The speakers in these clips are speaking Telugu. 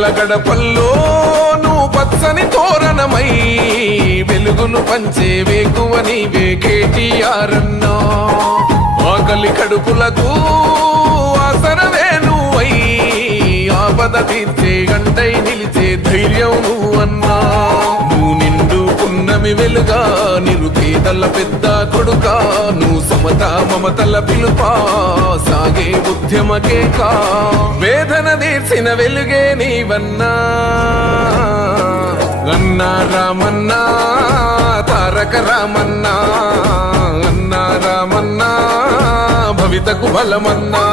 పేదల గడపల్లో నువ్వు పచ్చని తోరణమై వెలుగును పంచే వేకువ నీవే కేటీఆర్ అన్నా. ఆకలి కడుపులకు ఆసరవే నువ్వై ఆపద తీర్చే గంటై నిలిచే ధైర్యం నువ్వన్నా. నువ్వు నిండుకున్నమి వెలుగా నిరుపేదల పెద్ద కొడుకా. నువ్వు సమత మమతల పిలుపా సాగే ఉద్యమకేకా. వేదన తీర్చిన వెలుగే నీవన్నా. అన్నా రామన్నా తారక రామన్నా. అన్నా రామన్నా భవితకు బలమన్నా.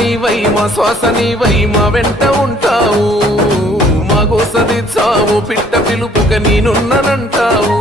నీవై మా శ్వాస నీవై మా వెంట ఉంటావు. మా గోస తీర్చావు పిట్ట పిలుపుక నేనున్నానంటావు.